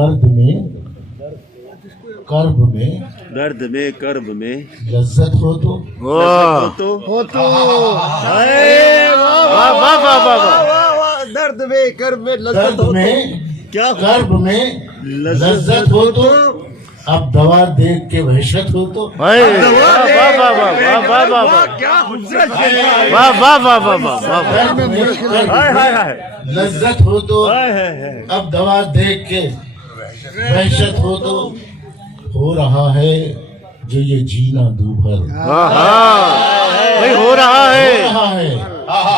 दर्द में दर्द में कर्ब में लज्जत हो तो हो तो वाह वाह वाह वाह वाह दर्द में कर्ब में लज्जत दर्द हो तो में क्या कर्ब में लज्जत हो तो अब दवा देख के वहशत हो तो वाह वाह वाह वाह वाह वाह वाह क्या खूबसूरत वाह वाह वाह वाह वाह दर्द में हाय हाय हाय लज्जत हो तो अब दवा देख के वहशत हो तो हो रहा है जो ये जीना दूभर भाई हो रहा है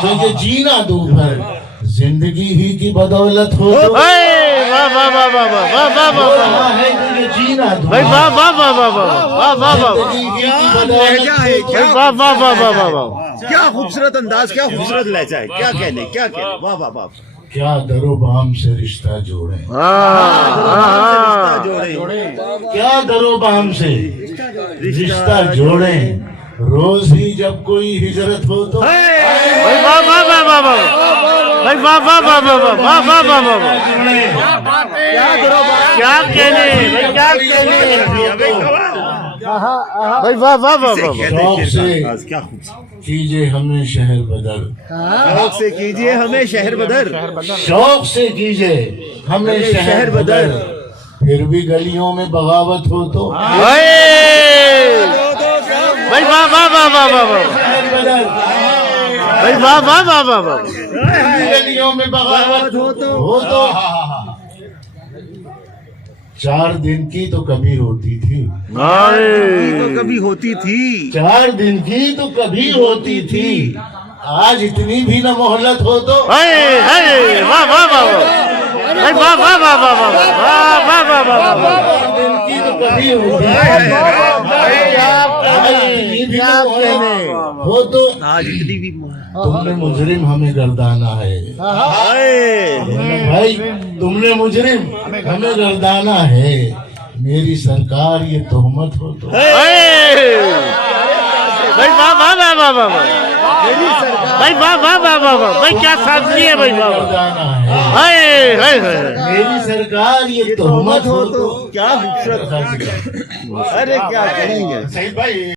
जो ये जीना दूभर जिंदगी ही की बदौलत हो तो वाह वाह वाह वाह वाह वाह वाह हो वाह रहा है जो ये जीना भाई दूभर वाह वाह वाह वाह वाह वाह वाह वाह जिंदगी ही की बदौलत हो तो वाह वाह वाह वाह वाह वाह क्या खूबसूरत अंदाज क्या खूबसूरत लहजा है क्या कहने वाह वाह वाह क्या दरो बाम से रिश्ता जोड़े क्या दरो बाम से रिश्ता जोड़े रोज ही जब कोई हिजरत हो तो भाई वाह वाह वाह वाह वाह भाई वाह वाह वाह वाह वाह वाह वाह वाह वाह क्या कहने भाई क्या कहने भाई वाह वाह वाह वाह शौक से क्या कीजिए हमें शहर बदर शौक से कीजिए हमें शहर बदर शौक से कीजिए हमें शहर बदर फिर भी गलियों में बगावत हो तो भाई वाह वाह वाह वाह वाह वाह शहर बदर भाई वाह वाह वाह वाह वाह फिर भी गलियों में बगावत हो तो 4 दिन की तो कभी होती थी तो कभी होती थी 4 दिन की तो कभी होती थी आज इतनी भी न मोहलत हो तो हाय हाय वाह वाह वाह भाई वाह वाह वाह वाह वाह वाह वाह वाह वाह वाह 4 दिन की तो कभी होती आज इतनी भी न मोहलत हो तो आज इतनी भी तुमने मुजरिम हमें गर्दाना है भाई तुमने मुजरिम हमें गर्दाना है मेरी सरकार ये तोहमत हो तो भाई वाह वाह वाह वाह वाह भाई वाह वाह वाह वाह वाह भाई क्या सादगी है भाई वाह गर्दाना है हाय हाय मेरी सरकार ये तोहमत हो तो क्या खूबसूरत अरे क्या कहेंगे सही भाई